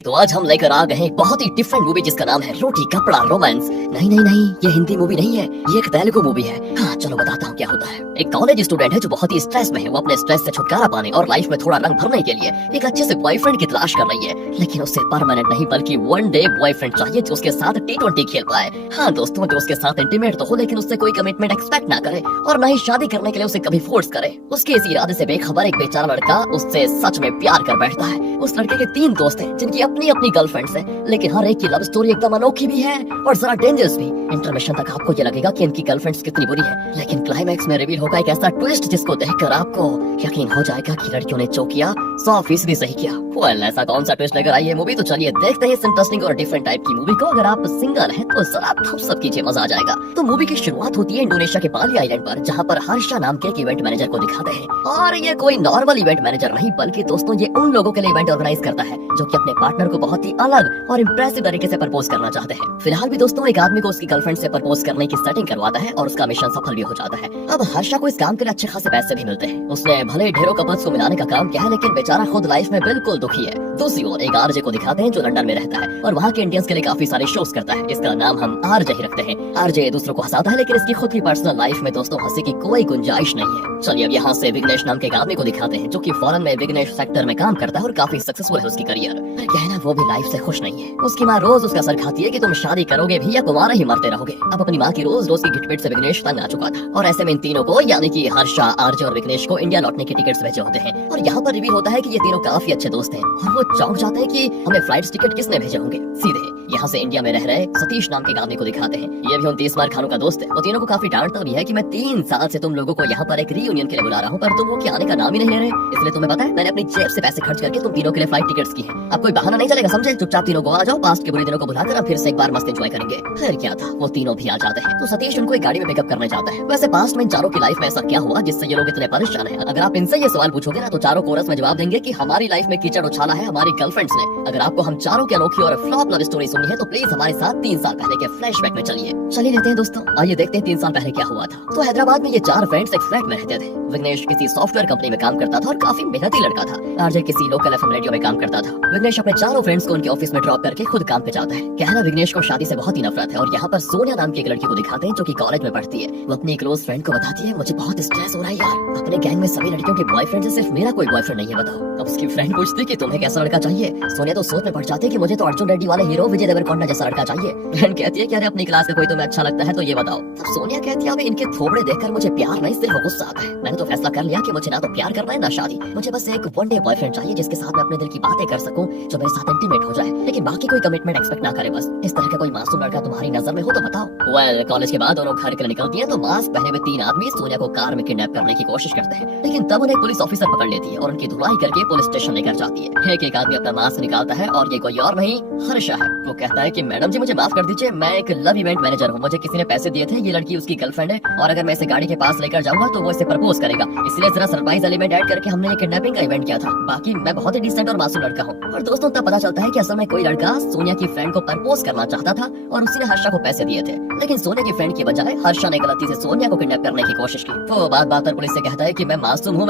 तो आज हम लेकर आ गए हैं एक बहुत ही डिफरेंट मूवी जिसका नाम है रोटी कपड़ा रोमांस। नहीं नहीं नहीं, ये हिंदी मूवी नहीं है, ये एक तेलुगु मूवी है। हाँ चलो बताता हूँ क्या होता है। एक कॉलेज स्टूडेंट है जो बहुत ही स्ट्रेस में है। वो अपने स्ट्रेस से छुटकारा पाने और लाइफ में थोड़ा रंग भरने के लिए एक अच्छे से बॉयफ्रेंड की तलाश कर रही है, लेकिन उसे परमानेंट नहीं बल्कि वन डे बॉयफ्रेंड चाहिए जो उसके साथ T20 खेल पाए। हाँ दोस्तों, जो उसके साथ इंटीमेट तो हो लेकिन उससे कोई कमिटमेंट एक्सपेक्ट ना करे और न ही शादी करने के लिए उसे कभी फोर्स करे। उसके इस इरादे से बेखबर एक बेचारा लड़का उससे सच में प्यार कर बैठता है। उस लड़के के 3 दोस्त हैं जिनकी अपनी अपनी गर्लफ्रेंड है, लेकिन हर एक की लव स्टोरी एकदम अनोखी भी है और जरा डेंजरस भी। इंटरमिशन तक आपको ये लगेगा कि इनकी गर्लफ्रेंड्स कितनी बुरी है, लेकिन क्लाइमैक्स में रिवील होगा एक ऐसा ट्विस्ट जिसको देखकर आपको यकीन हो जाएगा कि लड़कियों ने जो किया 100% सही किया। वेल, ऐसा कौन सा ट्विस्ट लेकर आई है मूवी, तो चलिए देखते हैं इस इंटरेस्टिंग और डिफरेंट टाइप की मूवी को। अगर आप सिंगल हैं तो जरा थम्स अप कीजिए, मजा आ जाएगा। तो मूवी की शुरुआत होती है इंडोनेशिया के बाली आइलैंड पर, जहाँ पर हर्षा नाम के एक इवेंट मैनेजर को दिखाते हैं। और ये कोई नॉर्मल इवेंट मैनेजर नहीं बल्कि दोस्तों ये उन लोगों के लिए इवेंट ऑर्गेनाइज करता है जो कि अपने पार्टनर को बहुत ही अलग और इम्प्रेसिव तरीके से प्रपोज करना चाहते हैं। फिलहाल भी दोस्तों एक आदमी को उसकी गर्लफ्रेंड से प्रपोज करने की सेटिंग करवाता है और उसका मिशन सफल भी हो जाता है। अब हर्षा को इस काम के लिए अच्छे खासे पैसे भी मिलते हैं। उसने भले ढेरों कपल्स को मिलाने का काम किया है, लेकिन बेचारा खुद लाइफ में बिल्कुल दुखी है। दूसरी ओर एक आरजे को दिखाते हैं जो लंदन में रहता है और वहाँ के इंडियंस के लिए काफी सारे शोज करता है। इसका नाम हम आरजे ही रखते हैं। आरजे दूसरों को हंसाता है, लेकिन इसकी खुद की पर्सनल लाइफ में दोस्तों हंसी की कोई गुंजाइश नहीं है। चलिए अब यहाँ से विघ्नेश नाम के एक आदमी को दिखाते हैं जो कि फॉरेन में विघ्नेश सेक्टर में काम करता है और काफी सक्सेसफुल है उसकी करियर। पर क्या है ना, वो भी लाइफ से खुश नहीं है। उसकी माँ रोज उसका सर खाती है कि तुम शादी करोगे भी या कुंवारे ही मरते रहोगे। अब अपनी माँ की रोज रोज की घिटपिट से विघ्नेश तंग आ चुका था और ऐसे में इन तीनों को यानी कि हर्षा, आरजे और विघ्नेश को इंडिया लौटने के टिकट्स भेजे होते हैं। और यहाँ पर रिवील होता है कि ये तीनों काफी अच्छे दोस्त हैं और वो चौंक जाते हैं कि हमें फ्लाइट टिकट किसने भेजे होंगे। सीधे यहाँ से इंडिया में रह रहे सतीश नाम के आदमी को दिखाते हैं। ये भी 29 बार खानों का दोस्त है। वो तीनों को काफी डांटता भी है कि मैं 3 साल से तुम लोगों को यहाँ पर एक रीयूनियन के लिए बुला रहा हूँ, पर तुम वो क्या आने का नाम ही नहीं ले रहे। इसलिए तुम्हें पता है मैंने अपनी जेब से पैसे खर्च करके तुम तीनों के लिए फ्लाइट टिकट्स की है। अब कोई बहाना नहीं चलेगा, समझे? चुपचाप तीनों गोवा आ जाओ, पास्ट के बुरे दिनों को भुलाकर अब फिर से एक बार मस्त एंजॉय करेंगे। फिर क्या था, वो तीनों भी आ जाते हैं। तो सतीश उनको एक गाड़ी में पिकअप करने जाता है। वैसे पास्ट में इन चारों की लाइफ में ऐसा क्या हुआ जिससे ये लोग इतने परेशान हैं? अगर आप इनसे ये सवाल पूछोगे ना तो चारों कोरस में जवाब देंगे कि हमारी लाइफ में कीचड़ उछाला है हमारी गर्लफ्रेंड्स ने। अगर आपको हम चारों की अनोखी और फ्लॉप लव स्टोरी सुननी है तो प्लीज हमारे साथ 3 साल पहले के फ्लैशबैक में चलिए लेते हैं दोस्तों। आइए देखते हैं 3 साल पहले क्या हुआ था। तो हैदराबाद में ये 4 फ्रेंड्स एक फ्लैट में रहते थे। विघ्नेश किसी सॉफ्टवेयर कंपनी में काम करता था और काफी मेहनती लड़का था। आरजे किसी लोकल एफएम रेडियो में काम करता था। विघ्नेश अपने चारों फ्रेंड्स को उनके ऑफिस में ड्रॉप करके खुद काम पे जाता है। कहना विघ्नेश को शादी से बहुत ही नफरत है और यहाँ पर सोनिया नाम की एक लड़की को दिखाते हैं जो कि कॉलेज में पढ़ती है। वो अपनी क्लोज फ्रेंड को बताती है मुझे बहुत स्ट्रेस हो रहा है यार, अपने गैंग में सभी लड़कियों के बॉयफ्रेंड से सिर्फ मेरा कोई बॉयफ्रेंड नहीं है, बताओ। अब उसकी फ्रेंड पूछती कि तुम्हें कैसा लड़का चाहिए। सोनिया तो सोच में पड़ जाती है कि मुझे तो अर्जुन रेड्डी वाले हीरो विजय देवरकोंडा जैसा लड़का चाहिए। फ्रेंड कहती है कि अरे अपनी क्लास का कोई तुम्हें अच्छा लगता है तो ये बताओ। अब सोनिया कहती है इनके थोबड़े देखकर मुझे प्यार नहीं सिर्फ गुस्सा आता है। मैंने तो फैसला कर लिया कि मुझे ना तो प्यार करना है ना शादी, मुझे बस एक वन डे बॉयफ्रेंड चाहिए जिसके साथ मैं अपने दिल की बातें कर सकूं, जो मेरे साथ इंटीमेट हो जाए, लेकिन बाकी कोई कमिटमेंट एक्सपेक्ट ना करे। बस इस तरह का कोई मासूम लड़का तुम्हारी नजर में हो तो बताओ। वेल, कॉलेज के बाद दोनों घर के लिए निकलती है तो मास्क पहने हुए 3 आदमी सोनिया को कार में किडनैप करने की कोशिश करते हैं, लेकिन तब उन्हें पुलिस ऑफिसर पकड़ लेती है और उनकी धुलाई करके पुलिस स्टेशन लेकर जाती है। एक आदमी अपना मास्क निकालता है और ये कोई और नहीं हर्षा है। वो कहता है कि मैडम जी मुझे माफ कर दीजिए, मैं एक लव इवेंट मैनेजर हूँ, मुझे किसी ने पैसे दिए थे, ये लड़की उसकी गर्लफ्रेंड है और अगर मैं इसे गाड़ी के पास लेकर जाऊंगा तो वो इसे प्रपोज करेगा, इसलिए जरा सरप्राइज एलिमेंट ऐड करके हमने ये किडनैपिंग का इवेंट किया था। बाकी मैं बहुत ही डिसेंट और मासूम लड़का हूँ। और दोस्तों तब पता चलता है कि असल में कोई लड़का सोनिया की फ्रेंड को प्रपोज करना चाहता था और उसने हर्षा को पैसे दिए थे, लेकिन सोनिया की फ्रेंड की बजाय हर्षा ने गलती से सोनिया को किडनैप करने की कोशिश की। तो बात पर पुलिस से कहता है कि मैं मासूम हूँ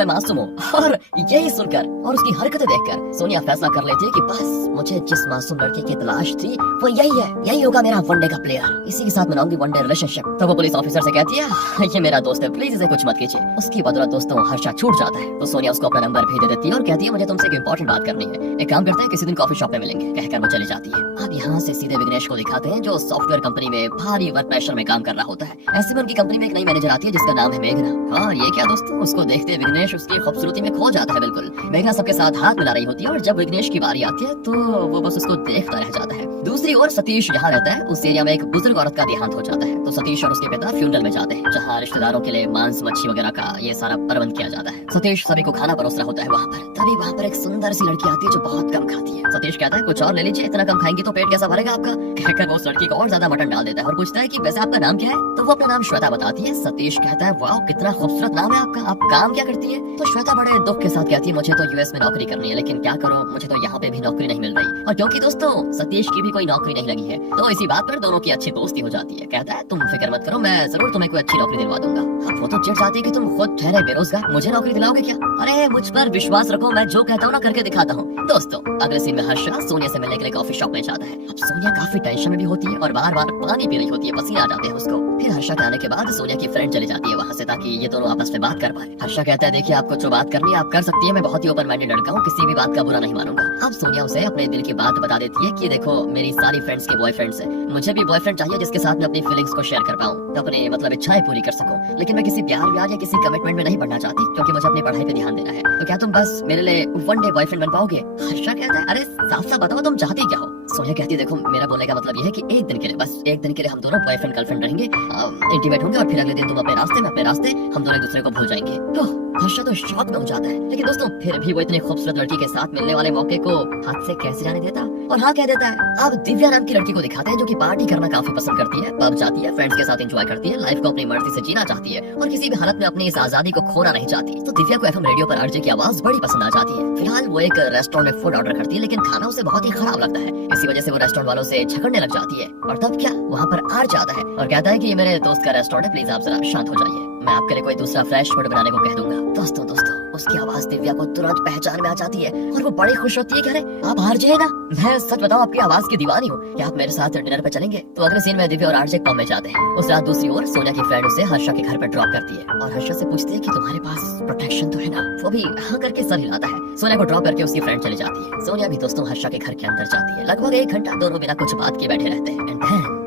और यही सुनकर और उसकी हरकतें देखकर सोनिया फैसला कर लेती है कि बस मुझे जिस मासूम लड़के की तलाश थी वो यही है, यही होगा मेरा वनडे का प्लेयर, इसी के साथ बनाऊंगी वनडे रिलेशनशिप। तो वो पुलिस ऑफिसर से कहती है ये मेरा दोस्त है, प्लीज इसे कुछ मत कीजिए। उसकी बदौलत दोस्तों हर्षा छूट जाता है। तो सोनिया उसको अपना नंबर भेज देती है और कहती है मुझे तुमसे एक इंपॉर्टेंट बात करनी है, एक काम करते हैं किसी दिन कॉफी शॉप में मिलेंगे, कहकर वो चली जाती है। अब यहाँ से सीधे विघ्नेश को दिखाते हैं जो सॉफ्टवेयर कंपनी में भारी वर्क प्रेशर में काम कर रहा होता है। ऐसे में उनकी कंपनी में एक नई मैनेजर आती है जिसका नाम है मेघना। और ये क्या दोस्तों, उसको देखते विघ्नेश उसकी खूबसूरती में खो जाता है। बिल्कुल मेघना सबके साथ हाथ मिला रही होती है और जब विघ्नेश की बारी आती है तो वो बस उसको देखता रह जाता है। दूसरी ओर सतीश जहाँ रहता है उस एरिया में एक बुजुर्ग औरत का देहांत हो जाता है। तो सतीश और उसके पिता फ्यूनरल में जाते हैं जहाँ रिश्तेदारों के लिए मांस मच्छी वगैरह का ये सारा प्रबंध किया जाता है। सतीश सभी को खाना परोस रहा होता है वहाँ पर, तभी वहाँ पर एक सुंदर सी लड़की आती है जो बहुत कम खाती है। सतीश कहता है कुछ और ले लीजिए, इतना कम खाएंगे तो पेट कैसा भरेगा आपका, कहकर वो उस लड़की को और ज्यादा मटन डाल देता है और पूछता है कि वैसे आपका नाम क्या है। तो वो अपना नाम श्वेता बताती है। सतीश कहता है वाह कितना खूबसूरत नाम है आपका, आप काम क्या करती है? तो श्वेता बड़े दुख के साथ कहती है मुझे तो यूएस में नौकरी करनी है, लेकिन क्या करूँ मुझे तो यहाँ पे भी नौकरी नहीं मिल रही। और क्योंकि दोस्तों सतीश की भी कोई नौकरी नहीं लगी है। तो इसी बात पर दोनों की अच्छी दोस्ती हो जाती है। कहता है तुम फिक्र मत करो, मैं जरूर तुम्हें कोई अच्छी नौकरी दिलवा दूंगा। अब वो तो चिढ़ जाती है कि तुम खुद ठहरे बेरोजगार, मुझे नौकरी दिलाओगे क्या? अरे मुझ पर विश्वास रखो, मैं जो कहता हूँ ना करके दिखाता हूँ। दोस्तों अगले सीन में हर्षा सोनिया से मिलने के लिए कॉफी शॉप में जाता है। अब सोनिया काफी टेंशन में भी होती है और बार बार पानी पी रही होती है, पसीना आ जाते हैं उसको। फिर हर्षा के आने के बाद सोनिया की फ्रेंड चली जाती है वहाँ से, ताकि ये दोनों आपस में बात कर पाए। हर्षा कहता है देखिए आपको जो बात करनी है आप कर सकती है, मैं बहुत ही ओपन माइंडेड लड़का हूँ, किसी भी बात का बुरा नहीं मानूंगा। अब सोनिया उसे अपने दिल की बात बता देती है कि देखो मेरी सारी फ्रेंड्स के बॉयफ्रेंड्स हैं, मुझे भी बॉयफ्रेंड चाहिए जिसके साथ मैं अपनी फीलिंग्स को शेयर कर पाऊँ, तो अपने मतलब इच्छाएं पूरी कर सकूं। लेकिन मैं किसी प्यार व्यार या किसी कमिटमेंट में नहीं बढ़ना चाहती, क्योंकि मुझे अपनी पढ़ाई पे ध्यान देना है। तो क्या तुम बस मेरे लिए वन डे बॉयफ्रेंड बन पाओगे? हर्षा कहता है अरे साफ साफ बताओ तुम चाहती क्या हो? सोनिया कहती है देखो मेरा बोलने का मतलब ये है कि एक दिन के लिए, बस एक दिन के लिए हम दोनों बॉयफ्रेंड गर्लफ्रेंड रहेंगे, इंटीमेट होंगे और फिर अगले दिन तुम अपने रास्ते में अपने रास्ते, हम दोनों एक दूसरे को भूल जाएंगे। तो हर्षा तो शॉक में हो जाता है, लेकिन दोस्तों फिर भी वो इतनी खूबसूरत लड़की के साथ मिलने वाले मौके को हाथ से कैसे जाने देता और हाँ कह देता है। अब दिव्या नाम की लड़की को दिखाते हैं जो कि पार्टी करना काफी पसंद करती है, पब जाती है, फ्रेंड्स के साथ एंजॉय करती है, लाइफ को अपनी मर्जी से जीना चाहती है और किसी भी हालत में अपनी इस आजादी को खोना नहीं चाहती। तो दिव्या को एफएम रेडियो पर आरजे की आवाज बड़ी पसंद आ जाती है। फिलहाल वो एक रेस्टोरेंट में फूड ऑर्डर करती है, लेकिन खाना उसे बहुत ही खराब लगता है। इसी वजह से वो रेस्टोरेंट वालों से झगड़ने लग जाती है। और तब क्या वहाँ पर आरजे आता है और कहता है कि ये मेरे दोस्त का रेस्टोरेंट है, प्लीज आप जरा शांत हो जाइए, मैं आपके लिए कोई दूसरा फ्रेश फूड बनाने को कह दूंगा। दोस्तों उसकी आवाज दिव्या को तुरंत पहचान में आ जाती है और वो बड़ी खुश होती है कि अरे आप आरजे है ना, मैं सच बताऊं आपकी आवाज की दीवानी हूँ, क्या आप मेरे साथ डिनर पे चलेंगे? तो अगले सीन में दिव्या और आरजे पब में जाते हैं। उस रात दूसरी ओर सोनिया की फ्रेंड उसे हर्षा के घर पर ड्रॉप करती है और हर्षा से पूछती है कि तुम्हारे पास प्रोटेक्शन तो है ना? वो भी हाँ करके सर हिलाता है। सोनिया को ड्रॉप करके उसकी फ्रेंड चली जाती है। सोनिया भी दोस्तों हर्षा के घर के अंदर जाती है। लगभग 1 घंटा दोनों बिना कुछ बात के बैठे रहते हैं।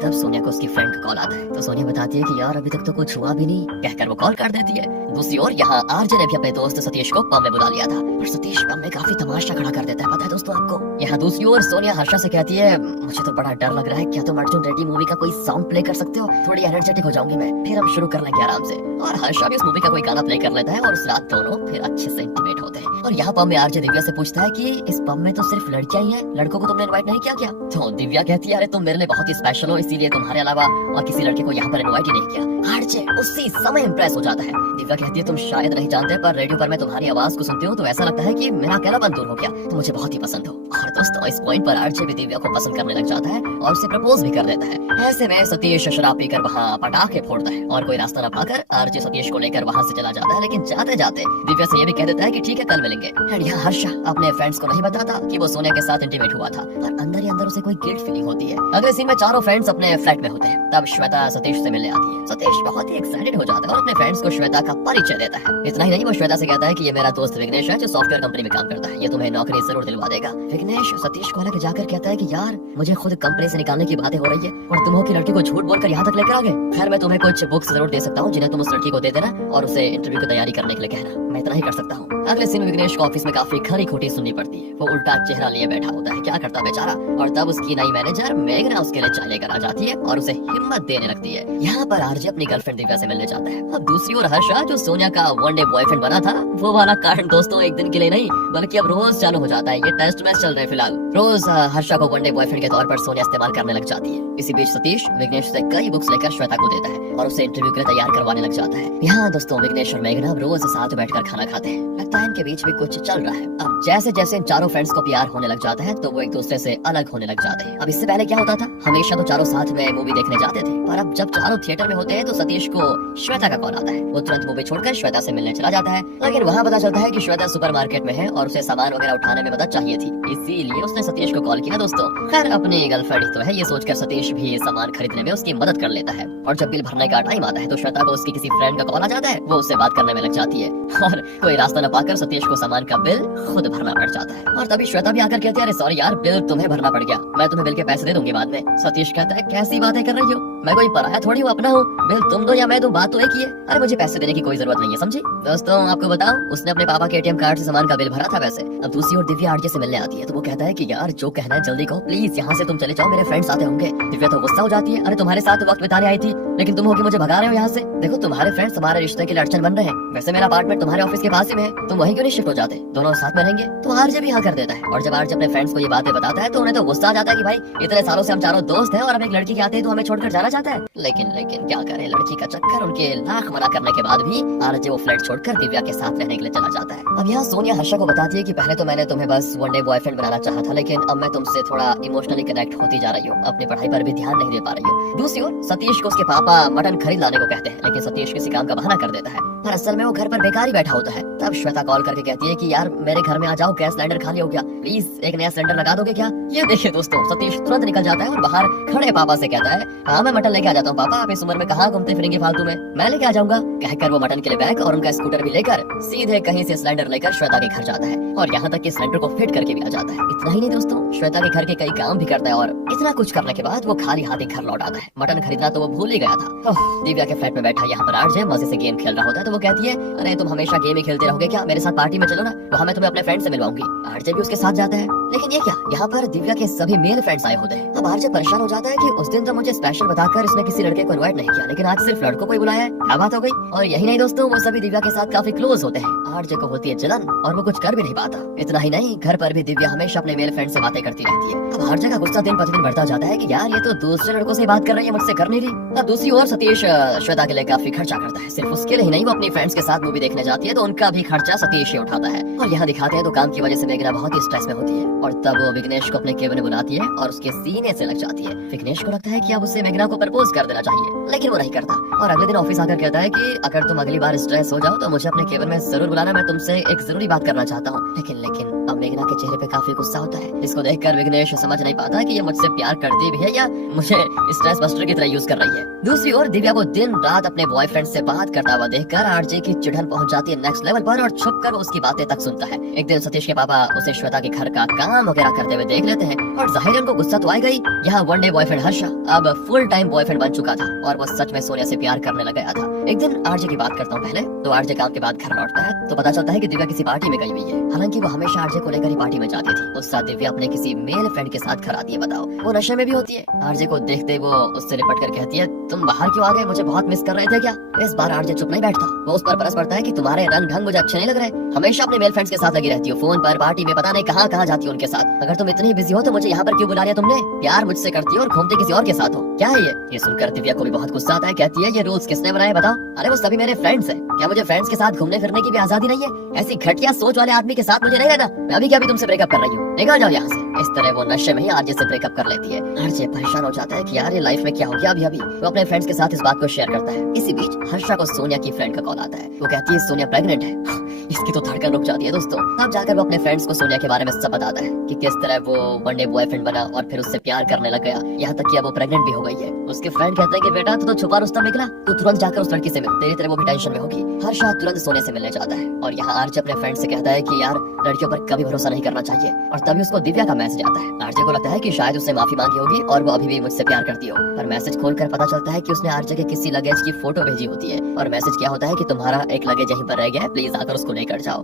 तब सोनिया को उसकी फ्रेंड का कॉल आता है। तो सोनिया बताती है कि यार अभी तक तो कुछ हुआ भी नहीं, कहकर वो कॉल काट देती है। दूसरी ओर यहाँ आरजे ने भी अपने दोस्त सतीश को पब में बुला लिया था और सतीश पब में काफी तमाशा खड़ा कर देता है, पता है दोस्तों आपको। यहाँ दूसरी ओर सोनिया हर्षा से कहती है मुझे तो बड़ा डर लग रहा है, क्या तुम अर्जुन रेड्डी मूवी का कोई सॉन्ग प्ले कर सकते हो? थोड़ी एनर्जेटिक हो जाऊंगी मैं, फिर हम शुरू कर लेंगे आराम से। और हर्षा भी उस मूवी का कोई गाना प्ले कर लेता है और उस रात दोनों फिर अच्छे से इंटीमेट होते हैं। और यहाँ पब में आरजे दिव्या से पूछता है कि इस पब में तो सिर्फ लड़कियां ही हैं, लड़कों को तुमने इनवाइट नहीं किया क्या? तो दिव्या कहती है अरे तुम मेरे लिए बहुत ही स्पेशल हो, इसीलिए तुम्हारे अलावा और किसी लड़के को यहाँ पर इनवाइट ही नहीं किया। आरजे उसी समय इम्प्रेस हो जाता है। दिव्या कहती है तुम शायद नहीं जानते पर रेडियो पर मैं तुम्हारी आवाज को सुनती हूँ तो ऐसा लगता है कि मेरा अकेलापन दूर हो गया, तुम मुझे बहुत ही पसंद हो। और दोस्तों इस पॉइंट पर आरजे भी दिव्या को पसंद करने लग जाता है और उसे प्रपोज भी कर देता है। ऐसे में सतीश शराब पीकर वहाँ पटाखे फोड़ता है और कोई रास्ता न पाकर आरजे सतीश को लेकर वहाँ से चला जाता है। लेकिन जाते जाते दिव्या से ये भी कह देता है कि ठीक है कल मिलेंगे। एंड यहाँ हर्षा अपने फ्रेंड्स को नहीं बताता कि वो सोनिया के साथ इंटीमेट हुआ था, पर अंदर ही अंदर उसे कोई गिल्ट फीलिंग होती है। अगले सीन में चारों फ्रेंड्स अपने फ्लैट में होते हैं। तब श्वेता सतीश से मिलने आती है। सतीश बहुत ही एक्साइटेड हो जाता है और अपने फ्रेंड्स को श्वेता का परिचय देता है। इतना ही नहीं, वो श्वेता से कहता है कि ये मेरा दोस्त विघ्नेश है जो सॉफ्टवेयर कंपनी में काम करता है, ये तुम्हें नौकरी जरूर दिलवा देगा। विघ्नेश सतीश को अलग जाकर कहता है कि यार मुझे खुद कंपनी से निकालने की बातें हो रही है और तुम हो की लड़की को झूठ बोलकर यहाँ तक लेकर आ गए। खैर मैं तुम्हें कुछ बुक्स जरूर दे सकता हूँ जिन्हें तुम उस लड़की को दे देना और उसे इंटरव्यू की तैयारी करने के लिए कहना, मैं इतना ही कर सकता हूँ। अगले सीन में विघ्नेश को ऑफिस में काफी खरी खोटी सुननी पड़ती है। वो उल्टा चेहरा लिए बैठा होता है, क्या करता बेचारा। और तब उसकी नई मैनेजर मेघना उसके लिए चाय लेकर आ जाती है और उसे हिम्मत देने लगती है। यहाँ पर आरजे अपनी गर्लफ्रेंड दिव्या से मिलने जाता है। अब दूसरी ओर हर्षा जो सोनिया का वन डे बॉयफ्रेंड बना था, वो वाला कारण दोस्तों एक दिन के लिए नहीं बल्कि अब रोज चालू हो जाता है। ये टेस्ट मैच चल रहे फिलहाल। रोज हर्षा को वन डे बॉयफ्रेंड के तौर पर सोनिया इस्तेमाल करने लग जाती है। इसी बीच सतीश विघ्नेश से कई बुक्स लेकर श्वेता को देता है और उसे इंटरव्यू के लिए तैयार करवाने लग जाता है। यहाँ दोस्तों विघ्नेश और मेघना रोज साथ बैठकर खाना खाते हैं। लगता है इनके बीच भी कुछ चल रहा है। अब जैसे जैसे इन चारों फ्रेंड्स को प्यार होने लग जाता है तो वो एक दूसरे से अलग होने लग जाते हैं। अब इससे पहले क्या होता था, हमेशा तो चारों साथ में मूवी देखने जाते थे, पर अब जब चारों थिएटर में होते हैं तो सतीश को श्वेता का कॉल आता है। वो तुरंत मूवी छोड़कर श्वेता से मिलने चला जाता है, लेकिन वहाँ पता चलता है कि श्वेता सुपरमार्केट में है और उसे सामान वगैरह उठाने में मदद चाहिए थी, इसीलिए उसने सतीश को कॉल किया। दोस्तों खैर अपनी गर्लफ्रेंड तो है, ये सोचकर सतीश भी सामान खरीदने में उसकी मदद कर लेता है। और जब बिल भरने का टाइम आता है तो श्वेता को उसकी किसी फ्रेंड का कॉल आ जाता है, वो उससे बात करने में लग जाती है और कोई रास्ता न पाकर सतीश को सामान का बिल खुद भरना पड़ जाता है। और तभी श्वेता भी आकर कहती है अरे सॉरी यार बिल तुम्हें भरना पड़ गया, मैं तुम्हें बिल के पैसे दे दूंगी बाद में। सतीश कहता है कैसी बातें कर रही हो, मैं कोई पराया थोड़ी हूँ, अपना हूँ, बिल तुम दो या मैं दूं, बात तो एक ही है। अरे मुझे पैसे देने की कोई जरूरत नहीं है, समझी। दोस्तों आपको बताऊं उसने अपने पापा के एटीएम कार्ड से सामान का बिल भरा था वैसे। अब दूसरी ओर दिव्या आरजे से मिलने आती है तो वो कहता है कि यार जो कहना है जल्दी कहो प्लीज, यहाँ से तुम चले जाओ, मेरे फ्रेंड्स आते होंगे। दिव्या तो गुस्सा हो जाती है, अरे तुम्हारे साथ वक्त बिताने आई थी लेकिन तुम हो कि मुझे भगा रहे हो यहाँ से। देखो तुम्हारे फ्रेंड्स हमारे रिश्ते के लिए अड़चन बन रहे हैं, वैसे मेरा अपार्टमेंट तुम्हारे ऑफिस के पास ही में है, तुम वहीं क्यों नहीं शिफ्ट हो जाते, दोनों साथ में रहेंगे। तो आरजे भी हाँ कर देता है और जब आरजे अपने फ्रेंड्स को ये बातें बताता है तो उन्हें तो गुस्सा आ जाता है कि भाई इतने सालों से हम चारों दोस्त हैं और अब एक लड़की के आते हैं तो हमें छोड़कर जाना जाता है। लेकिन क्या करे, लड़की का चक्कर, उनके लाख मना करने के बाद भी आरजे वो फ्लैट छोड़कर दिव्या के साथ रहने के लिए चला जाता है। अब यहाँ सोनिया हर्षा को बताती है कि पहले तो मैंने तुम्हें बस वन डे बॉयफ्रेंड बनाना चाहा था, लेकिन अब मैं तुमसे थोड़ा इमोशनली कनेक्ट होती जा रही हूँ, अपनी पढ़ाई पर भी ध्यान नहीं दे पा रही हूँ। दूसरी ओर सतीश को उसके पापा मटन खरीद लाने को कहते हैं, लेकिन सतीश किसी काम का बहाना कर देता है, पर असल में वो घर पर बेकार ही बैठा होता है। तब श्वेता कॉल करके कहती है कि यार मेरे घर में आ जाओ, गैस सिलेंडर खाली हो गया, प्लीज एक नया सिलेंडर लगा दोगे क्या। ये देखिए दोस्तों, सतीश तुरंत निकल जाता है और बाहर खड़े पापा से कहता है, हाँ मैं मटन लेके आ जाता हूँ पापा, आप इस उम्र में कहाँ घूमते फिरेंगे फालतू में, मैं लेके आ जाऊंगा। कहकर वो मटन के लिए बैग और उनका स्कूटर भी लेकर सीधे कहीं से सिलेंडर लेकर श्वेता के घर जाता है, और यहाँ तक कि सिलेंडर को फिट करके भी आ जाता है। इतना ही नहीं दोस्तों, श्वेता के घर के कई काम भी करता है, और इतना कुछ करने के बाद वो खाली हाथ ही घर लौट आता है। मटन खरीदना तो वो भूल ही गया था। दिव्या के फ्लैट में बैठा यहाँ पर आरजे मजे से गेम खेल रहा होता है, तो वो कहती है, अरे तुम हमेशा गेम ही खेलते रहोगे क्या, मेरे साथ पार्टी में चलो ना, वहाँ मैं तुम्हें अपने फ्रेंड से मिलवाऊंगी। आरजे भी उसके साथ जाता है, लेकिन ये क्या, यहाँ पर दिव्या के सभी मेल फ्रेंड्स आए होते हैं। अब आरजे परेशान हो जाता है कि उस दिन तो मुझे स्पेशल बताकर इसने किसी लड़के को इनवाइट नहीं किया, लेकिन आज सिर्फ लड़कों को ही बुलाया है, क्या बात हो गई। और यही नहीं दोस्तों, वो सभी दिव्या के साथ काफी क्लोज होते हैं। आरजे को होती है जलन और वो कुछ कर भी नहीं पाता। इतना ही नहीं, घर पर भी दिव्या हमेशा अपने मेल फ्रेंड से बातें करती रहती है। अब आरजे का गुस्सा दिन प्रतिदिन बढ़ता जाता है कि यार ये तो दूसरे लड़कों से बात कर रही है, मुझसे कर नहीं रही। अब दूसरी ओर सतीश श्वेता के लिए काफी खर्चा करता है, सिर्फ उसके लिए ही नहीं, वो अपनी फ्रेंड्स के साथ मूवी देखने जाती है तो उनका भी खर्चा सतीश ही उठाता है। और यहाँ दिखाते हैं तो काम की वजह से मेघना बहुत ही स्ट्रेस में होती है, और तब वो विघ्नेश को अपने केबिन में बुलाती है और उसके सीने से लग जाती है। विघ्नेश को लगता है कि अब उसे मेघना को प्रपोज कर देना चाहिए, लेकिन वो नहीं करता, और अगले दिन ऑफिस आकर कहता है कि अगर तुम अगली बार स्ट्रेस हो जाओ तो मुझे अपने केबिन में जरूर बुलाना, मैं तुमसे एक जरूरी बात करना चाहता हूँ। लेकिन अब मेघना के चेहरे पे काफी गुस्सा होता है, इसको देखकर विघ्नेश समझ नहीं पाता कि ये मुझसे प्यार करती भी है या मुझे स्ट्रेस बस्टर की तरह यूज कर रही है। दूसरी ओर दिव्या को दिन रात अपने बॉयफ्रेंड से बात करता हुआ देखकर आरजे की चिढ़न पहुंच जाती है नेक्स्ट लेवल पर, और छुपकर वो उसकी बातें तक सुनता है। एक दिन सतीश के पापा उसे श्वेता के घर का काम वगैरह करते हुए देख लेते हैं, और जाहिर उनको गुस्सा तो आएगा ही। यहाँ वन डे बॉयफ्रेंड हर्षा अब फुल टाइम बॉयफ्रेंड बन चुका था, और वो सच में सोनिया से प्यार करने लग गया था। एक दिन आरजे की बात करता हूँ पहले, तो आरजे काम के बाद घर लौटता है तो पता चलता है कि दिव्या किसी पार्टी में गई हुई है। हालांकि वो हमेशा आरजे को लेकर ही पार्टी में जाती थी, उस साथ दिव्या अपने किसी मेल फ्रेंड के साथ घर आती है। बताओ, वो नशे में भी होती है। आरजे को देखते वो उससे लिपट कर कहती है, तुम बाहर क्यों आ गए, मुझे बहुत मिस कर रहे थे क्या। इस बार आरजे चुप नहीं बैठता, वो उस पर बरस पड़ता है कि तुम्हारे रंग ढंग मुझे अच्छे नहीं लग रहे, हमेशा अपने मेल फ्रेंड्स के साथ लगी रहती हो, फोन पर पार्टी में पता नहीं कहाँ कहाँ जाती हो उनके साथ। अगर तुम इतनी बिजी हो तो मुझे यहाँ पर क्यों बुला लिया तुमने, प्यार मुझसे करती हो और घूमते किसी और के साथ हो, क्या है ये सुनकर दिव्या को भी बहुत गुस्सा आता है। कहती है, ये रूल्स किसने बनाए बताओ। अरे वो सभी मेरे फ्रेंड्स हैं, क्या मुझे फ्रेंड्स के साथ घूमने फिरने की भी आजादी नहीं है। ऐसी घटिया सोच वाले आदमी के साथ मुझे नहीं रहना, मैं अभी क्या भी तुमसे ब्रेकअप कर रही हूँ, निकल जाओ यहाँ से। इस तरह वो नशे में ही आरजे से ब्रेकअप कर लेती है। आरजे परेशान हो जाता है कि यार ये लाइफ में क्या हो गया। अभी वो अपने फ्रेंड्स के साथ इस बात को शेयर करता है। इसी बीच हर्षा को सोनिया की फ्रेंड का कॉल आता है। वो कहती है सोनिया प्रेग्नेंट है। इसकी तो धड़कन रुक जाती है दोस्तों। तब जाकर वो अपने फ्रेंड्स को सोनिया के बारे में सब बताता है कि किस तरह वो वन डे बॉयफ्रेंड बना और फिर उससे प्यार करने लग गया, यहाँ तक कि अब वो प्रेग्नेंट भी हो गई है। उसके फ्रेंड कहते हैं कि बेटा तू तो छुपा रुस्तम निकला, तू तुरंत जाकर उस लड़की से मिल, तेरी तरह वो भी टेंशन में होगी। हर्षा तुरंत सोनिया से मिलने जाता है, और यहाँ आरजे अपने फ्रेंड से कहता है कि यार लड़कियों पर कभी भरोसा नहीं करना चाहिए। और तभी उसको दिव्या का मैसेज आता है। आरजे को लगता है कि शायद उससे माफी मांगी होगी और वो अभी भी मुझसे प्यार करती हो, पर मैसेज खोलकर पता चलता है कि उसने आरजे के किसी लगेज की फोटो भेजी होती है, और मैसेज क्या होता है कि तुम्हारा एक लगेज यहीं पर रह गया है, प्लीज आकर उसको लेकर जाओ।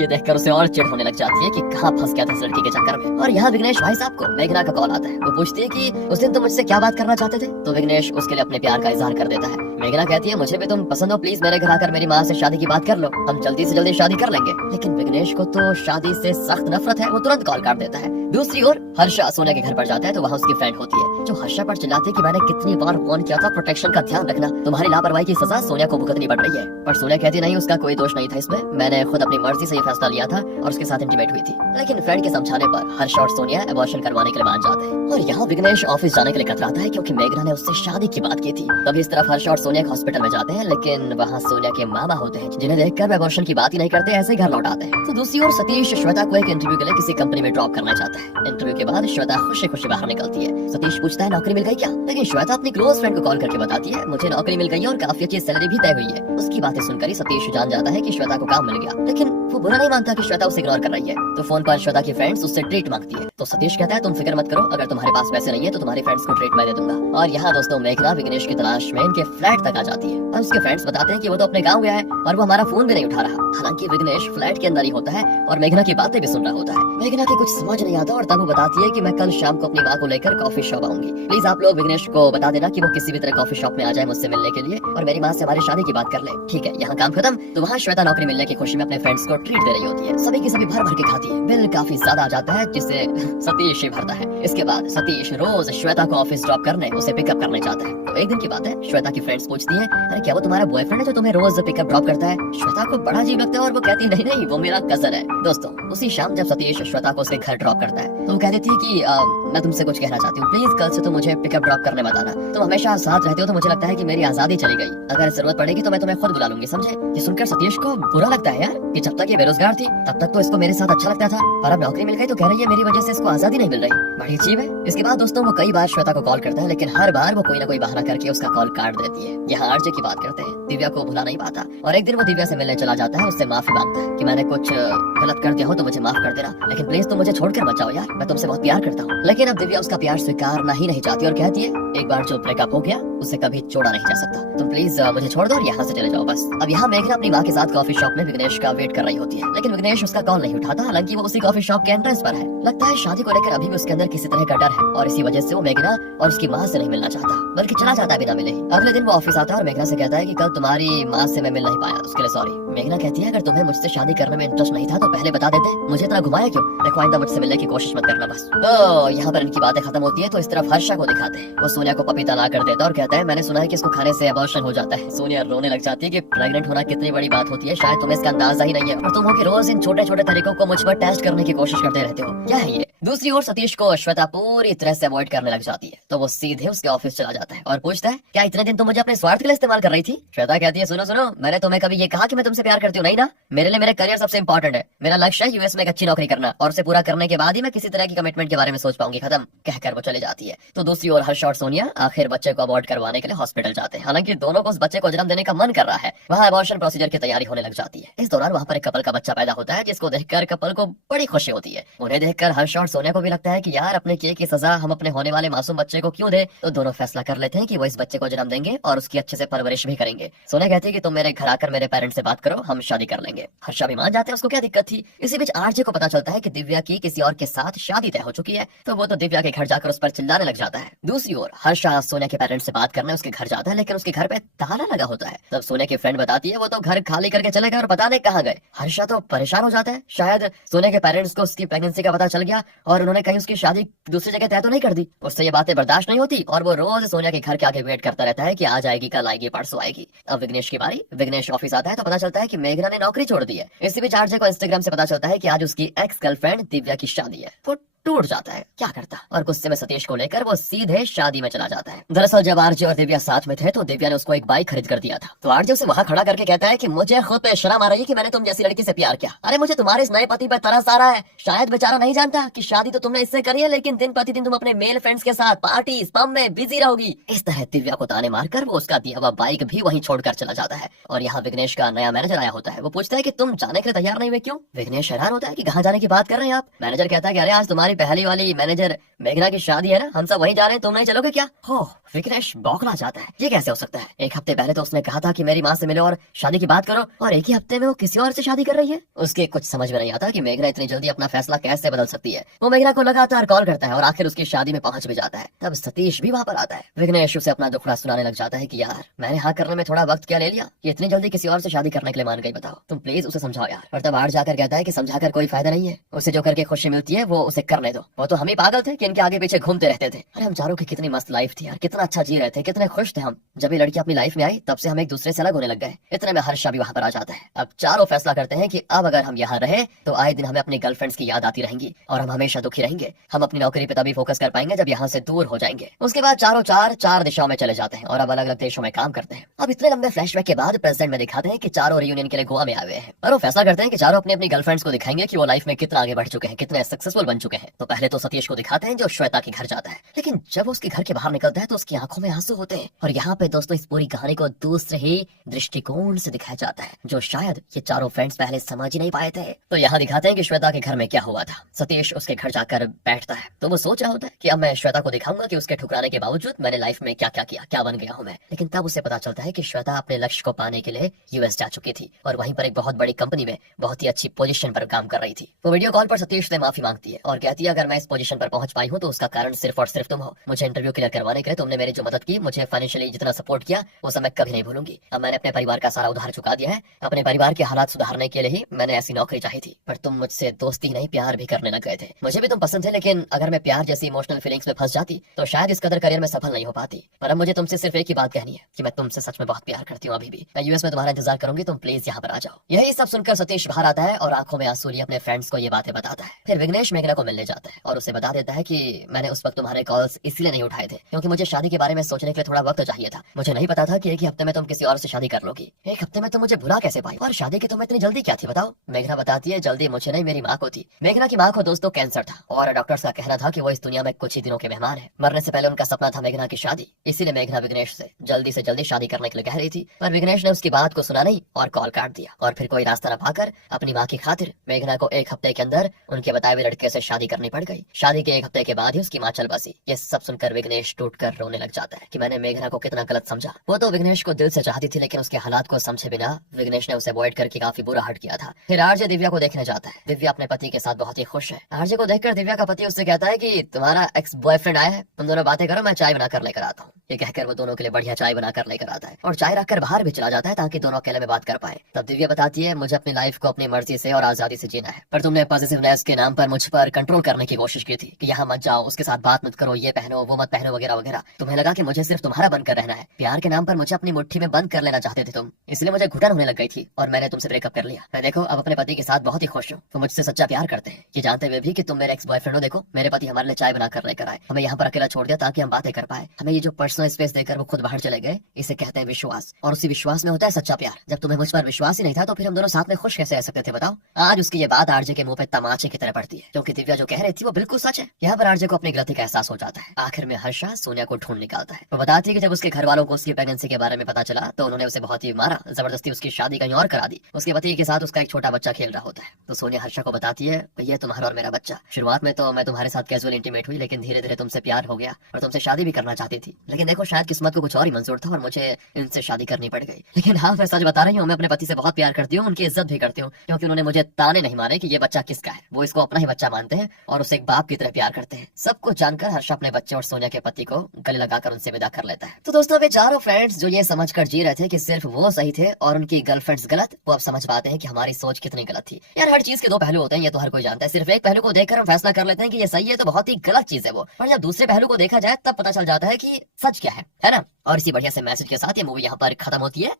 ये देखकर उसे और चिढ़ होने लग जाती है कि कहाँ फंस गया था इस लड़की के चक्कर में। और यहाँ विघ्नेश भाई साहब को मेघना का कॉल आता है। वो पूछती है कि उस दिन तुम मुझसे क्या बात करना चाहते थे, तो विघ्नेश उसके लिए अपने प्यार का इजहार कर देता है। मेघना कहती है, मुझे भी तुम पसंद हो, प्लीज मेरे घर आकर मेरी माँ से शादी की बात कर लो, हम जल्दी से जल्दी शादी कर लेंगे। लेकिन विघ्नेश को तो शादी से सख्त नफरत है, वो तुरंत कॉल काट देता है। दूसरी ओर हर्षा सोनिया के घर पर जाता है तो वहाँ उसकी फ्रेंड होती है, जो हर्षा पर चिल्लाती है कि मैंने कितनी बार फोन किया था, प्रोटेक्शन का ध्यान रखना, तुम्हारी लापरवाही की सजा सोनिया को भुगतनी पड़ रही है। पर सोनिया कहती नहीं, उसका कोई दोष नहीं था इसमें, मैंने खुद अपनी मर्जी से ये फैसला लिया था और उसके साथ इंटीमेट हुई थी। लेकिन फ्रेंड के समझाने पर हर्षा और सोनिया एबॉर्शन करवाने के लिए मान जाते हैं। और यहाँ विघ्नेश ऑफिस जाने के लिए कतराता है क्योंकि मेघना ने उससे शादी की बात की थी। तभी इस तरफ हर्षा और सोनिया हॉस्पिटल में जाते हैं, लेकिन वहाँ सोनिया के मामा होते हैं जिन्हें देखकर एबॉर्शन की बात ही नहीं करते, ऐसे घर लौट आते हैं। तो दूसरी ओर सतीश श्वेता को एक इंटरव्यू के लिए किसी कंपनी में ड्रॉप करना चाहता है। इंटरव्यू के बाद श्वेता खुशी खुशी बाहर निकलती है। सतीश पूछता है नौकरी मिल गई क्या, लेकिन श्वेता अपनी क्लोज फ्रेंड को कॉल करके बताती है मुझे नौकरी मिल गई है और काफी अच्छी सैलरी भी तय हुई है। उसकी बातें सुनकर ही सतीश जान जाता है कि श्वेता को काम मिल गया, लेकिन वो बुरा नहीं मानता कि श्वेता उसे इग्नोर कर रही है। तो फोन पर श्वेता की फ्रेंड्स उससे ट्रीट मांगती है, तो सतीश कहता है तुम फिक्र मत करो, अगर तुम्हारे पास पैसे नहीं है तो तुम्हारी फ्रेंड्स को ट्रीट मैं दे दूंगा। और यहाँ दोस्तों मेघना विघ्नेश की तलाश में इनके फ्लैट तक आ जाती है। और उसके फ्रेंड्स बताते हैं कि वो तो अपने गाँव गया है और वो हमारा फोन भी नहीं उठा रहा। हालांकि विघ्नेश फ्लैट के अंदर ही होता है और मेघना की बातें भी सुन रहा होता है। मेघना के कुछ समझ नहीं आता और तब वो बताती है कि मैं कल शाम को अपनी माँ को लेकर कॉफी शॉप आऊंगी, प्लीज आप लोग विघ्नेश को बता देना कि वो किसी भी तरह कॉफी शॉप में आ जाए मुझसे मिलने के लिए और मेरी माँ से हमारी शादी की बात कर ले। ठीक है, यहाँ काम खत्म। तो वहाँ श्वेता नौकरी मिलने की खुशी में अपने फ्रेंड्स को ट्रीट दे रही होती है। सभी की सभी भर भर के खाती जाती है। बिल काफी ज्यादा आ जाता है जिसे सतीश ही भरता है। इसके बाद सतीश रोज श्वेता को ऑफिस ड्रॉप करने उसे पिकअप करने जाता है। तो एक दिन की बात है, श्वेता की फ्रेंड्स पूछती है, अरे क्या वो तुम्हारा बॉयफ्रेंड है जो तुम्हें रोज पिकअप ड्रॉप करता है? श्वेता को बड़ा अजीब लगता है और वो कहती नहीं नहीं वो मेरा कजन है। दोस्तों उसी शाम जब सतीश श्वेता को उसके घर ड्रॉप करता है तो वो कह देती है कि मैं तुमसे कुछ कहना चाहती हूँ, प्लीज कल से तुम मुझे पिकअप ड्रॉप करने मत आना। तुम हमेशा साथ रहते हो तो मुझे लगता है कि मेरी आजादी चली गई। अगर जरूरत पड़ेगी तो मैं तुम्हें खुद बुला लूंगी, समझे? ये सुनकर सतीश को बुरा लगता है यार कि जब तक ये बेरोजगार थी तब तक तो इसको मेरे साथ अच्छा लगता था, और अब नौकरी मिल गई तो कह रही है मेरी वजह से इसको आजादी नहीं मिल रही। बड़ी अजीब है। इसके बाद दोस्तों वो कई बार श्वेता को कॉल करता है, लेकिन हर बार वो कोई ना कोई बहाना करके उसका कॉल काट देती है। यहाँ आरजे की बात करते हैं। दिव्या को भुला नहीं पाता और एक दिन वो दिव्या से मिलने चला जाता है, उससे माफी मांगता है कि मैंने कुछ गलत कर दिया हो तो मुझे माफ कर देना, लेकिन प्लीज तुम मुझे छोड़कर मत जाओ यार, मैं तुमसे बहुत प्यार करता हूँ। लेकिन अब दिव्या उसका प्यार स्वीकारना ही नहीं चाहती और कहती है एक बार जो ब्रेकअप हो गया उसे कभी छोड़ा नहीं जा सकता, तुम प्लीज मुझे छोड़ दो और यहाँ से चले जाओ बस। अब यहाँ मेघना अपनी माँ के साथ कॉफी शॉप में विघ्नेश का वेट कर रही होती है, लेकिन विघ्नेश उसका कॉल नहीं उठाता, हालांकि वो उसी कॉफी शॉप के एंट्रेंस पर है। लगता है शादी को लेकर अभी भी उसके अंदर किसी तरह का डर है और इसी वजह से वो मेघना और उसकी माँ से नहीं मिलना चाहता, बल्कि चला जाता है बिना मिले ही। अगले दिन वो ऑफिस आता है और मेघना से कहता है कि कल तुम्हारी माँ से मैं मिल नहीं पाया, उसके लिए सॉरी। मेघना कहती है अगर तुम्हें मुझसे शादी करने में इंटरेस्ट नहीं था तो पहले बता देते, मुझे इतना घुमाया क्यों? देखो आइंदा मुझसे मिलने की कोशिश मत करना बस। तो यहाँ पर इनकी बातें खत्म होती है तो इस तरफ हर्षा को दिखाते हैं। वो सोनिया को पपीता ला कर देता है और कहता है मैंने सुना है कि इसको खाने से अबॉर्शन हो जाता है। सोनिया रोने लग जाती है कि प्रेग्नेंट होना कितनी बड़ी बात होती है, शायद तुम्हें इसका अंदाजा ही नहीं है और तुम हो कि रोज इन छोटे छोटे तरीकों को मुझ पर टेस्ट करने की कोशिश करते रहते हो, क्या है ये? दूसरी ओर सतीश को श्वेता पूरी तरह से अवॉइड करने लग जाती है तो वो सीधे उसके ऑफिस चला जाता है और पूछता है क्या इतने दिन तुम मुझे अपने स्वार्थ के लिए इस्तेमाल कर रही थी? श्वेता कहती है सुनो सुनो, मैंने तुम्हें कभी ये कहा कि मैं तुमसे प्यार करती हूँ? नहीं ना, मेरे लिए मेरा करियर सबसे इंपॉर्टेंट है। मेरा लक्ष्य है यूएस में एक अच्छी नौकरी करना और उसे पूरा करने के बाद ही मैं किसी तरह की कमिटमेंट के बारे में सोच पाऊंगी, खत्म। कहकर वो चली जाती है। तो दूसरी ओर हर्ष और सोनिया आखिर बच्चे को अबॉर्ट करवाने के लिए हॉस्पिटल जाते हैं। हालांकि दोनों को उस बच्चे को जन्म देने का मन कर रहा है। वहाँ अबॉर्शन प्रोसीजर की तैयारी होने लग जाती है। इस दौरान वहाँ पर एक कपल का बच्चा पैदा होता है जिसको देखकर कपल को बड़ी खुशी होती है। उन्हें देखकर हर्ष और सोनिया को भी लगता है कि यार अपने किए की सजा हम अपने होने वाले मासूम बच्चे को क्यों दे। तो दोनों फैसला कर लेते हैं कि वो इस बच्चे को जन्म देंगे और उसकी अच्छे से परवरिश भी करेंगे। सोनिया कहती है कि तुम मेरे घर आकर मेरे पेरेंट्स से बात करो, हम शादी कर लेंगे। हर्षा भी मान जाते हैं, उसको क्या दिक्कत थी। इसी बीच आरजे को पता चलता है कि दिव्या की किसी और के साथ शादी तय हो चुकी है तो वो तो दिव्या के घर जाकर उस पर चिल्लाने लग जाता है। दूसरी ओर हर्षा सोनिया के पेरेंट्स से बात करने उसके घर जाता है, लेकिन उसके घर पे ताला लगा होता है। तब सोनिया की फ्रेंड बताती है वो तो घर खाली करके चले गए और पता नहीं कहाँ गए। हर्षा तो परेशान हो जाता है, शायद सोनिया के पेरेंट्स को उसकी प्रेगनेंसी का पता चल गया और उन्होंने कहीं उसकी शादी दूसरी जगह तय तो नहीं कर दी। उससे ये बातें बर्दाश्त नहीं होती और वो रोज सोनिया के घर के आगे वेट करता रहता है कि आज आएगी, कल आएगी, परसों आएगी। अब विघ्नेश की बारी। विघ्नेश ऑफिस आता है तो पता चलता है कि मेघना ने नौकरी छोड़ दी है। इसी बीच आरजे को इंस्टाग्राम से पता चलता है कि आज उसकी एक्स गर्लफ्रेंड दिव्या की शादी है। वो टूट जाता है, क्या करता, और गुस्से में सतीश को लेकर वो सीधे शादी में चला जाता है। दरअसल जब आरजे और दिव्या साथ में थे तो दिव्या ने उसको एक बाइक खरीद कर दिया था। तो आरजे उसे वहाँ खड़ा करके कहता है कि मुझे खुद पे शर्म आ रही है कि मैंने तुम जैसी लड़की से प्यार किया। अरे मुझे तुम्हारे इस नए पति पर तरस आ रहा है। शायद बेचारा नहीं जानता कि शादी तो तुमने इससे करी है, लेकिन दिन प्रतिदिन तुम अपने मेल फ्रेंड्स के साथ पार्टी पब में बिजी रहोगी। इस तरह दिव्या को ताने मारकर वो उसका दिया हुआ बाइक भी वहीं छोड़कर चला जाता है। और यहाँ विघ्नेश का नया मैनेजर आया होता है। वो पूछता है कि तुम जाने के लिए तैयार नहीं हुए क्यों? विघ्नेश हैरान होता है कि कहाँ जाने की बात कर रहे हैं आप? मैनेजर कहता है कि अरे आज तुम्हारी पहली वाली मैनेजर मेघना की शादी है ना, हम सब वहीं जा रहे हैं, तुम नहीं चलोगे क्या? हो, विघ्नेश बौखला जाता है, ये कैसे हो सकता है? एक हफ्ते पहले तो उसने कहा था कि मेरी माँ से मिलो और शादी की बात करो, और एक ही हफ्ते में वो किसी और से शादी कर रही है। उसके कुछ समझ में नहीं आता कि मेघना इतनी जल्दी अपना फैसला कैसे बदल सकती है। वो मेघना को लगातार कॉल करता है और आखिर उसकी शादी में पहुंच भी जाता है। तब सतीश भी वहाँ पर आता है। विघ्नेश उसे अपना दुखड़ा सुनाने लग जाता है कि यार मैंने हाँ करने में थोड़ा वक्त क्या ले लिया, ये इतनी जल्दी किसी और से शादी करने के लिए मान गई, बताओ, तुम प्लीज उसे समझाओ यार। और तब आड़ जाकर कहता है कि समझाकर कोई फायदा नहीं है, उसे जो करके खुशी मिलती है वो उसे करने दो। वो तो हम ही पागल थे कि इनके आगे पीछे घूमते रहते थे। अरे हम चारों की कितनी मस्त लाइफ थी यार, कितना अच्छा जी रहे थे, कितने खुश थे हम। जब ये लड़की अपनी लाइफ में आई तब से हम एक दूसरे से अलग होने लग गए। इतने में हर्षा भी वहाँ पर आ जाता है। अब चारों फैसला करते हैं कि अब अगर हम यहाँ रहे तो आए दिन हमें अपनी गर्लफ्रेंड्स की याद आती रहेंगी और हम हमेशा दुखी रहेंगे। हम अपनी नौकरी पे तभी फोकस कर पाएंगे जब यहाँ से दूर हो जाएंगे। उसके बाद चारों चार दिशाओं में चले जाते हैं और अब अलग अलग देशों में काम करते हैं। अब इतने लंबे फ्लैशबैक के बाद प्रेजेंट में दिखाते हैं कि चारों रियूनियन के लिए गोवा में आए हुए हैं और वो फैसला करते हैं कि चारों अपनी अपनी गर्लफ्रेंड्स को दिखाएंगे कि वो लाइफ में कितना आगे बढ़ चुके हैं, कितने सक्सेसफुल बन चुके हैं। तो पहले तो सतीश को दिखाते हैं जो श्वेता के घर जाता है, लेकिन जब उसके घर के बाहर निकलता है तो उसकी आंखों में आंसू होते हैं। और यहाँ पे दोस्तों इस पूरी कहानी को दूसरे ही दृष्टिकोण से दिखाया जाता है जो शायद ये चारों फ्रेंड्स पहले समझ ही नहीं पाए थे। तो यहाँ दिखाते हैं कि श्वेता के घर में क्या हुआ था। सतीश उसके घर जाकर बैठता है तो वो सोच रहा होता है कि अब मैं श्वेता को दिखाऊंगा कि उसके ठुकराने के बावजूद मैंने लाइफ में क्या क्या किया, क्या बन गया हूँ मैं। लेकिन तब उसे पता चलता है कि श्वेता अपने लक्ष्य को पाने के लिए यूएस जा चुकी थी और वहीं पर एक बहुत बड़ी कंपनी में बहुत ही अच्छी पोजीशन पर काम कर रही थी। वो वीडियो कॉल पर सतीश से माफी मांगती है और कहती है कि अगर मैं इस पोजीशन पर पहुंच पाई हूँ तो उसका कारण सिर्फ और सिर्फ तुम हो। मुझे इंटरव्यू क्लियर करवाने के लिए तुमने मेरी जो मदद की, मुझे फाइनेंशियली जितना सपोर्ट किया, वो सब मैं कभी नहीं भूलूंगी। अब मैंने अपने परिवार का सारा उधार चुका दिया है। अपने परिवार के हालात सुधारने के लिए ही मैंने ऐसी नौकरी चाही थी। पर तुम मुझसे दोस्ती नहीं, प्यार भी करने लग गए थे। मुझे भी तुम पसंद थे, लेकिन अगर मैं प्यार जैसी इमोशनल फीलिंग्स में फंस जाती तो शायद इस कदर करियर में सफल नहीं हो पाती। पर अब मुझे तुमसे सिर्फ एक ही बात कहनी है कि मैं तुमसे सच में बहुत प्यार करती हूँ। अभी भी मैं यूएस में तुम्हारा इंतजार करूंगी, तुम प्लीज यहाँ पर आ जाओ। यही सब सुनकर सतीश बाहर आता है और आंखों में आंसू लिए अपने फ्रेंड्स को ये बातें बताता है। फिर विघ्नेश मेघना को मिलने जाता है और उसे बता देता है कि मैंने उस वक्त तुम्हारे कॉल्स इसलिए नहीं उठाए थे क्योंकि मुझे शादी के बारे में सोचने के लिए थोड़ा वक्त चाहिए था। मुझे नहीं पता था कि एक ही हफ्ते में तुम किसी और से शादी कर लोगी। एक हफ्ते में तुम मुझे भुला कैसे पाई? और शादी की तुम्हें इतनी जल्दी क्या थी बताओ? मेघना बताती है, जल्दी मुझे नहीं, मेरी माँ को थी। मेघना की माँ को दोस्तों कैंसर था और डॉक्टर्स का कहना था कि वो इस दुनिया में कुछ ही दिनों के मेहमान है। मरने से पहले उनका सपना था मेघना की शादी, इसीलिए मेघना विघ्नेश से जल्दी शादी करने के लिए कह रही थी। पर विघ्नेश ने उसकी बात को सुना नहीं और कॉल काट दिया। और फिर कोई रास्ता न पाकर अपनी माँ की खातिर मेघना को एक हफ्ते के अंदर उनके बताए हुए लड़के से शादी करनी पड़ गई। शादी के एक हफ्ते के बाद ही उसकी माँ चल बसी। ये सब सुनकर विघ्नेश टूटकर रोने लग जाता है कि मैंने मेघना को कितना गलत समझा। वो तो विघ्नेश को दिल से चाहती थी, लेकिन उसके हालात को समझे बिना विघ्नेश ने उसे अवॉइड करके काफी बुरा हट किया था। फिर आरजे दिव्या को देखने जाता है। दिव्या अपने पति के साथ बहुत ही खुश है। आरजे को देखकर दिव्या का पति उससे कहता है कि तुम्हारा एक्स बॉयफ्रेंड आया है, तुम दोनों बातें करो, मैं चाय बनाकर लेकर आता हूँ। ये कहकर वो दोनों के लिए बढ़िया चाय बनाकर लेकर आता है और चाय रखकर बाहर भी चला जाता है ताकि दोनों अकेले में बात कर पाए। तब दिव्या बताती है, मुझे अपनी लाइफ को अपनी मर्जी से और आजादी से जीना है, पर तुमने पॉजिटिवनेस के नाम पर मुझ पर कंट्रोल करने की कोशिश की थी कि यहाँ मत जाओ, उसके साथ बात मत करो, ये पहनो वो मत पहनो वगैरह वगैरह। तुम्हें लगा कि मुझे सिर्फ तुम्हारा बनकर रहना है। प्यार के नाम पर मुझे अपनी मुट्ठी में बंद कर लेना चाहते थे तुम, इसलिए मुझे घुटन होने लग गई थी और मैंने तुमसे ब्रेकअप कर लिया। मैं देखो अब अपने पति के साथ बहुत ही खुश हूँ। वो मुझसे सच्चा प्यार करते हैं, ये जानते हुए भी कि तुम मेरे एक्स बॉयफ्रेंड हो। देखो मेरे पति हमारे लिए चाय बनाकर लेकर आए, हमें यहाँ पर अकेला छोड़ दिया ताकि हम बातें कर पाए। हमें ये जो पर्सनल स्पेस देकर वो खुद बाहर चले गए, इसे कहते हैं विश्वास। और उसी विश्वास में होता है सच्चा प्यार। जब तुम्हें मुझ पर विश्वास ही नहीं था तो फिर हम दोनों साथ में खुश कैसे रह सकते थे बताओ? आज उसकी ये बात आरजे के मुंह पे तमाचे की तरह पड़ती है, क्योंकि दिव्या जो कह रही थी वो बिल्कुल सच है। यहाँ पर आरजे को अपनी गलती का एहसास हो जाता है। आखिर में हर्षा सोनिया को ढूंढ निकालता है। वो बताती है कि जब उसके घर वालों को उसकी प्रेगनेंसी के बारे में पता चला तो उन्होंने उसे बहुत ही मारा, जबरदस्ती उसकी शादी कहीं और करा दी। उसके पति के साथ उसका एक छोटा बच्चा खेल रहा होता है। तो सोनिया हर्षा को बताती है, ये तुम्हारा और मेरा बच्चा। शुरुआत में तो मैं तुम्हारे साथ कैजुअल इंटीमेट हुई, लेकिन धीरे धीरे तुमसे प्यार हो गया और तुमसे शादी भी करना चाहती थी, लेकिन देखो शायद किस्मत को कुछ और ही मंजूर था और मुझे इनसे शादी करनी पड़ गई। लेकिन हाँ, मैं सच बता रही हूँ, मैं अपने पति से बहुत प्यार करती हूँ, उनकी इज्जत भी करती हूँ, क्योंकि उन्होंने मुझे ताने नहीं मारे कि ये बच्चा किसका है। वो इसको अपना ही बच्चा मानते हैं और उसे एक बाप की तरह प्यार करते हैं। सब कुछ जानकर हर्षा अपने बच्चे और सोनिया के पति को गले लगाकर उनसे विदा कर लेता है। तो दोस्तों वे चारों फ्रेंड्स जो ये समझकर जी रहे थे कि सिर्फ वो सही थे और उनकी गर्लफ्रेंड्स गलत, वो अब समझ पाते हैं कि हमारी सोच कितनी गलत थी। यार हर चीज के दो पहलू होते हैं, ये तो हर कोई जानता है। सिर्फ एक पहलू को देखकर हम फैसला कर लेते हैं कि ये सही है तो बहुत ही गलत चीज है वो, पर जब दूसरे पहलू को देखा जाए तब पता चल जाता है कि सच क्या है ना। और इसी बढ़िया से मैसेज के साथ ये मूवी यहाँ पर खत्म होती है।